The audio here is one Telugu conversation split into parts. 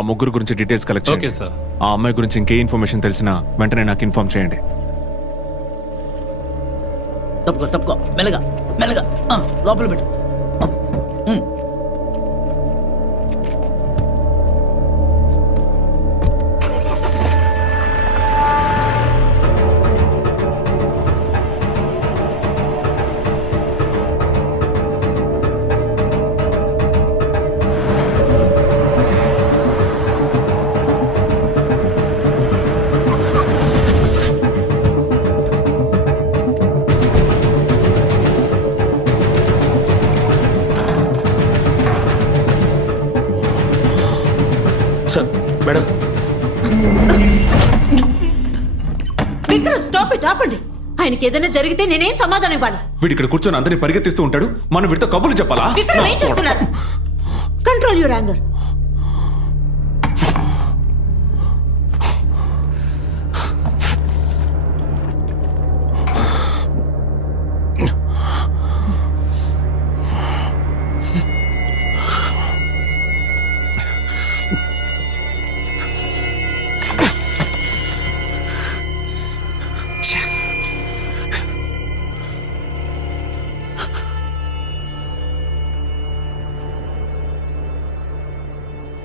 ఆ ముగ్గురు గురించి డీటెయిల్స్ కలెక్ట్ చేయండి. Okay sir. ఆ అమ్మాయి గురించి ఇంకే ఇన్ఫర్మేషన్ తెలిసినా వెంటనే నాకు ఇన్ఫార్మ్ చేయండి. తప్పుకో మెల్లగా మెల్లగా లోపల పెట్టు. Sir madam. Vikram stop it, ఆపండి. ఆయనకి ఏదైనా జరిగితే నేనేం సమాధానం ఇవ్వాలి? వీడు ఇక్కడ కూర్చొని అందరినీ పరిగెత్తిస్తూ ఉంటాడు, మనం వీడితో కబుర్లు చెప్పాలా? విక్రమ్ ఏం చేస్తున్నారు? Control your anger.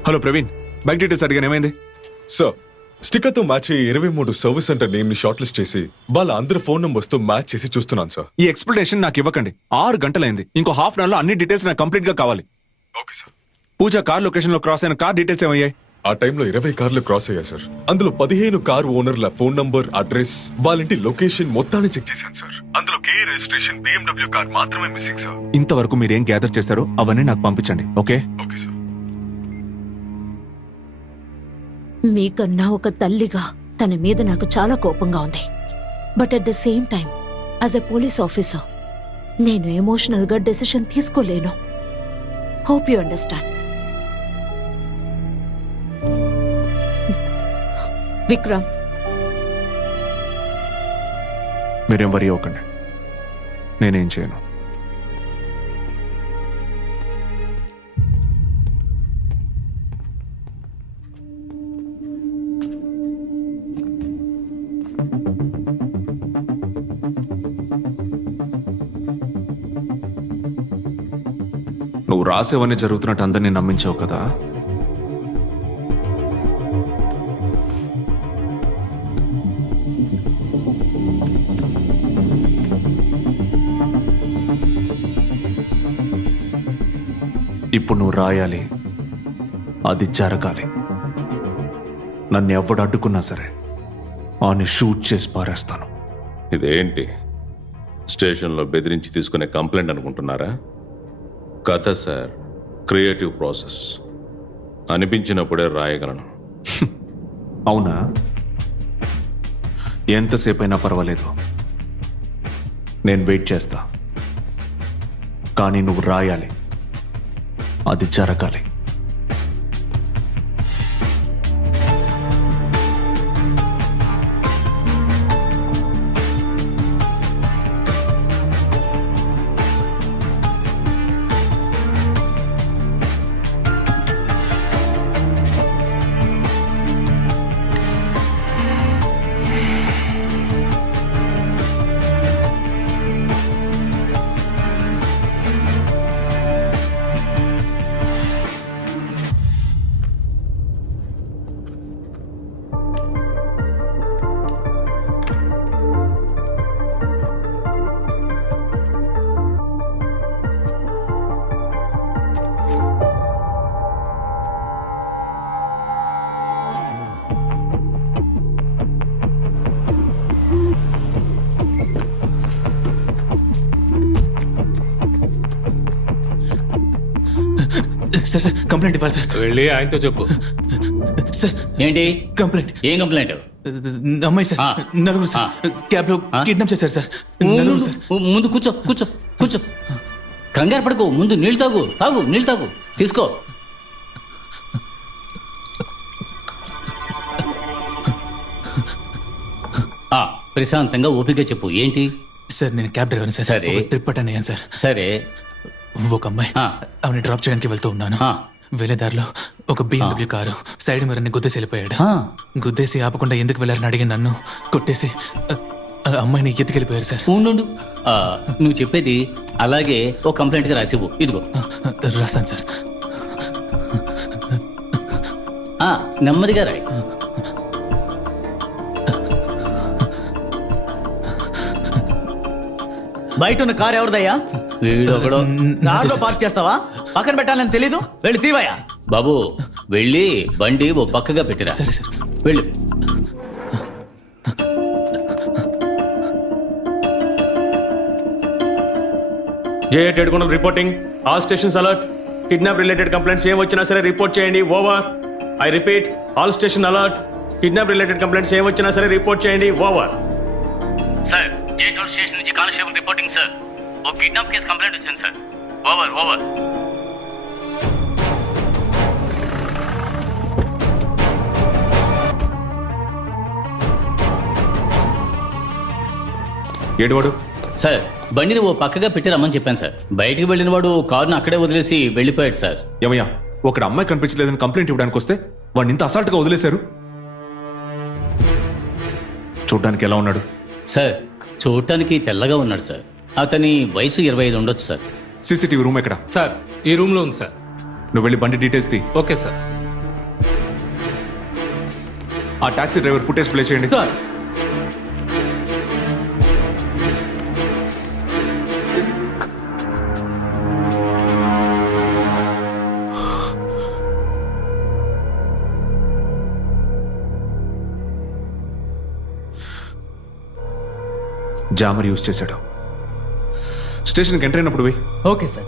Hello Praveen, bank details అడిగాను, ఏమైంది? సార్, స్టిక్కర్తో మ్యాచ్ అయ్యే 23 సర్వీస్ సెంటర్ నేమ్ ని షార్ట్ లిస్ట్ చేసి వాళ్ళ అందరి ఫోన్ నంబర్స్ తో మ్యాచ్ చేసి చూస్తున్నాను సార్. ఈ ఎక్స్ప్లెనేషన్ నాకు ఇవ్వకండి. 6 గంటలైంది. ఇంకో హాఫ్ అన్ అవర్ లో అన్ని డీటెయిల్స్ నాకు కంప్లీట్ గా కావాలి. Okay sir. Pooja car location లో క్రాస్ అయిన కార్ డీటెయిల్స్ ఏమయ్యాయి? ఆ టైంలో 20 కార్లు క్రాస్ అయ్యాయి సార్. అందులో 15 కార్ ఓనర్ల ఫోన్ నంబర్, అడ్రస్, వాళ్ళ ఇంటి లొకేషన్ మొత్తాన్ని చెక్ చేశాను సార్. అందులో కే రిజిస్ట్రేషన్ BMW కార్ మాత్రమే మిస్సింగ్ సార్. ఇంతవరకు మీరు ఏం గ్యాదర్ చేశారో అవన్నీ నాకు పంపించండి. Okay okay sir. మీకన్నా ఒక తల్లిగా తన మీద నాకు చాలా కోపంగా ఉంది. But at the same time as a police officer నేను ఎమోషనల్ గా డెసిషన్ తీసుకోలేను. Hope you understand. విక్రమ్, మీరేం వరీ అవ్వకండి, నేనేం చేయను. నువ్వు రాసేవన్నీ జరుగుతున్నట్టు అందరినీ నమ్మించావు కదా. ఇప్పుడు నువ్వు రాయాలి, అది జరగాలి. నన్ను ఎవడు అడ్డుకున్నా సరే ఆని షూట్ చేసి పారేస్తాను. ఇదేంటి స్టేషన్లో బెదిరించి తీసుకునే కంప్లైంట్ అనుకుంటున్నారా? కథ సార్, క్రియేటివ్ ప్రాసెస్. అనిపించినప్పుడే రాయగలను. అవునా? ఎంతసేపు అయినా పర్వాలేదు, నేను వెయిట్ చేస్తా. కానీ నువ్వు రాయాలి, అది జరగాలి. సార్ సార్ కంప్లైంట్ ఇవ్వాలి సార్. వెళ్ళి ఆయనతో చెప్పు. సార్ ఏంటి కంప్లైంట్? ఏం కంప్లైంట్? అమ్మాయి సార్, నలుగురు సార్ క్యాబ్ లో కిడ్నాప్ చేశారు సార్. నలుగురు సార్. ముందు కూర్చో కూర్చో కూర్చో. కంగారు పడుకో, ముందు నీళ్ళు తాగు నీళ్ళు తాగు. తీసుకో. ప్రశాంతంగా ఓపిక చెప్పు. ఏంటి సార్? నేను క్యాబ్ డ్రైవర్ సార్. సరే. ట్రిప్ అటెండ్ అయ్యాను సార్. సరే. ఒక అమ్మాయి ఆమెను డ్రాప్ చేయడానికి వెళ్తూ ఉన్నాను. వెళ్ళే దారిలో ఒక BMW కారు సైడ్ మిర్రర్ని గుద్దేసి వెళ్ళిపోయాడు. గుద్దేసి ఆపకుండా ఎందుకు వెళ్ళారని అడిగి నన్ను కొట్టేసి అమ్మాయిని ఎత్తుకెళ్ళిపోయారు సార్. ఉండు. నువ్వు చెప్పేది అలాగే ఓ కంప్లైంట్గా రాసివ్వు. ఇదిగో రాస్తాను సార్. నెమ్మదిగా రాయి. బయట ఉన్న కారు ఎవరిదయ్యా? వీడొకడు. కార్లో పార్క్ చేస్తావా? పక్కన పెట్టాలని తెలీదు? వెళ్ళి తీవయ్యా. బాబు వెళ్ళి బండి ఓ పక్కగా పెట్టిరా. సరే సార్. వెళ్ళు. J8 Yedukondalu reporting. All stations alert. Kidnap related complaints ఏం వచ్చినా సరే రిపోర్ట్ చేయండి. Over. I repeat, all station alert. Kidnap related complaints ఏం వచ్చినా సరే రిపోర్ట్ చేయండి. ఓవర్. సార్ J12 స్టేషన్ నుంచి కానిస్టేబుల్ రిపోర్టింగ్ సార్. ఓ కిడ్నాప్ కేసు కంప్లైంట్ వచ్చింది సార్. Over over. ఏడువాడు సార్ బండిని ఓ పక్కగా పెట్టి రమ్మని చెప్పాను సార్. బయటికి వెళ్ళిన వాడు కారును అక్కడే వదిలేసి వెళ్ళిపోయాడు సార్. ఏమయ్యా, ఒకడు అమ్మాయి కనిపించలేదని కంప్లైంట్ ఇవ్వడానికి వస్తే వాడిని ఇంత అసాల్ట్ గా వదిలేశారు. చూడ్డానికి ఎలా ఉన్నాడు? సార్ చూడటానికి తెల్లగా ఉన్నాడు సార్. అతని వయసు 25 ఉండొచ్చు సార్. సీసీటీవీ రూమ్ ఎక్కడ? సార్ ఈ రూమ్ లో ఉంది సార్. నువ్వు వెళ్ళి బండి డీటెయిల్స్ తీ. Okay sir. ఆ టాక్సీ డ్రైవర్ ఫుటేజ్ ప్లే చేయండి. సార్ జామర్ యూజ్ చేశాడు. స్టేషన్కి ఎంటర్ అయినప్పుడు పోయి. Okay sir.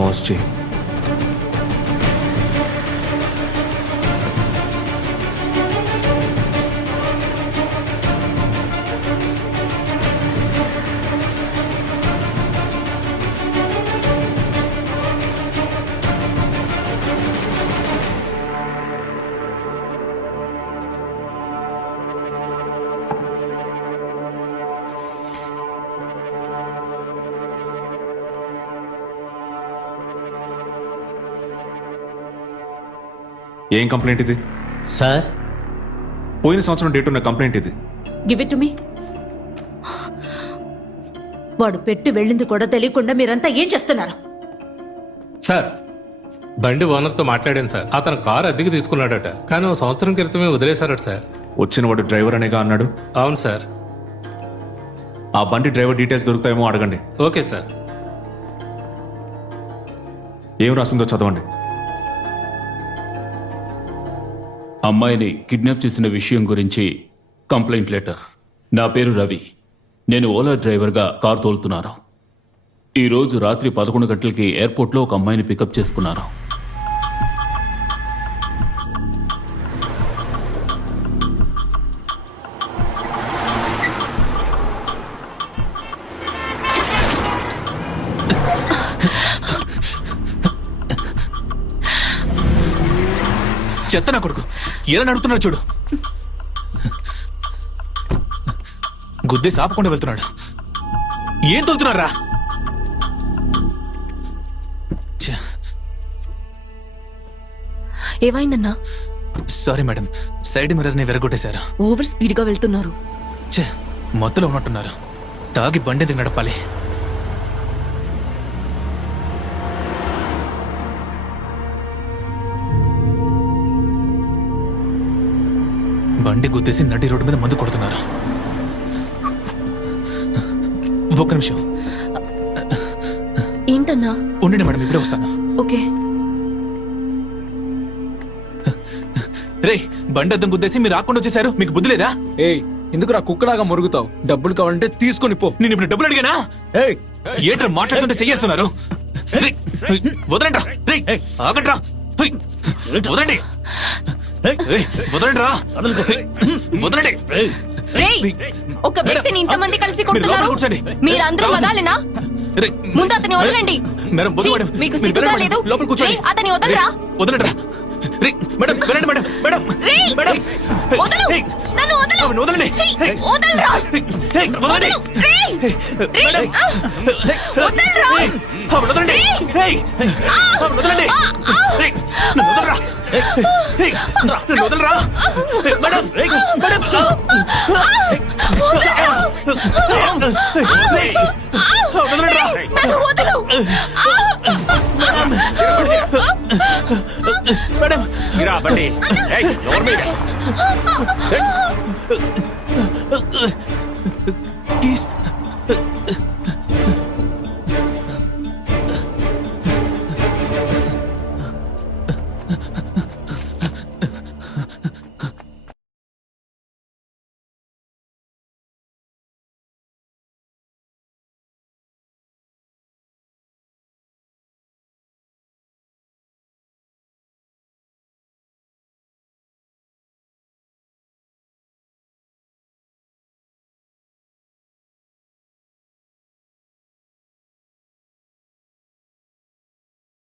పాజ్ చేయి. ఏం కంప్లైంట్ ఇది? సార్ పోయిన సంవత్సరం డేట్ ఉన్న కంప్లైంట్ ఇది. Give it to me. వాడు పెట్టి వెళ్ళింది కూడా తెలియకుండా మీరంతా ఏం చేస్తున్నారు? సార్ బండి ఓనర్తో మాట్లాడాను సార్. అతను కారు అద్దెకి తీసుకున్నాడట, కానీ ఓ సంవత్సరం క్రితమే వదిలేశారట సార్. వచ్చిన వాడు డ్రైవర్ అనేగా అన్నాడు. అవును సార్. ఆ బండి డ్రైవర్ డీటెయిల్స్ దొరుకుతాయేమో అడగండి. Okay sir. ఏం రాసిందో చదవండి. అమ్మాయిని కిడ్నాప్ చేసిన విషయం గురించి కంప్లైంట్ లెటర్. నా పేరు రవి. నేను ఓలా డ్రైవర్గా కారు తోలుతున్నాను. ఈరోజు రాత్రి 11 గంటలకి ఎయిర్పోర్ట్లో ఒక అమ్మాయిని పికప్ చేసుకున్నాను. చెత్త నా కొడుకు ఎలా నడుపుతున్నాడు చూడు. గుద్దేసి ఆపకుండా వెళ్తున్నాడు. ఏం తోలుతున్నారా? ఏమైందన్నా? సారీ మేడం, సైడ్ మిర్రర్ ని విరగొట్టేశారు. ఓవర్ స్పీడ్ గా వెళ్తున్నారు. మొత్తలో ఉన్నట్టున్నారు. తాగి బండి ఎందుకు నడపాలి? బండి గుద్దేసి నడి రోడ్డు మీద మందు కొడుతున్నారు. ఒక్క నిమిషం ఏంటన్నా? ఉండండి మేడం, ఇప్పుడే వస్తాను. ఓకే. రే, బండి అద్దం గుద్దేసి మీరు రాకుండా వచ్చేసారు. మీకు బుద్ధి లేదా? ఏయ్, ఎందుకురా కుక్కలాగా మురుగుతావు? డబ్బులు కావాలంటే తీసుకొని పో. నేను ఇప్పుడు డబ్బులు అడిగానా? ఏంట్రా మాట్లాడుతుంటే చెయ్యేస్తున్నారు? వదలండి రా. ఆగండి రా. వదలండి. వదలండి రా. వదలండి. ఒక వ్యక్తిని ఇంతమంది కలిసి కొడుతున్నారు. మీరందరూ మగాలేనా? ముందు అతని వదలండి. మీకు సిగ్గుగా లేదు? అతని వదలరా. వదలండి రా. మేడం వినండి మేడం మేడం రేయ్! మేడం వదలు! ఏయ్! నన్ను వదలు! ఆవిడని వదలండి. ఛీ! ఏయ్! వదలురా! ఏయ్, వదలండి. వదలు! రేయ్! రేయ్! మేడం. ఆ! వదలురా! ఏయ్, ఆవిడని వదలండి. రేయ్! ఏయ్, ఆవిడని వదలండి. ఏయ్, నన్ను వదలరా. ఏయ్, నన్ను వదలరా. ఏయ్, మేడం మేడం ఏయ్, ఆవిడని వదలండిరా. నన్ను వదలు! మేడం బండి ఎవరి మీద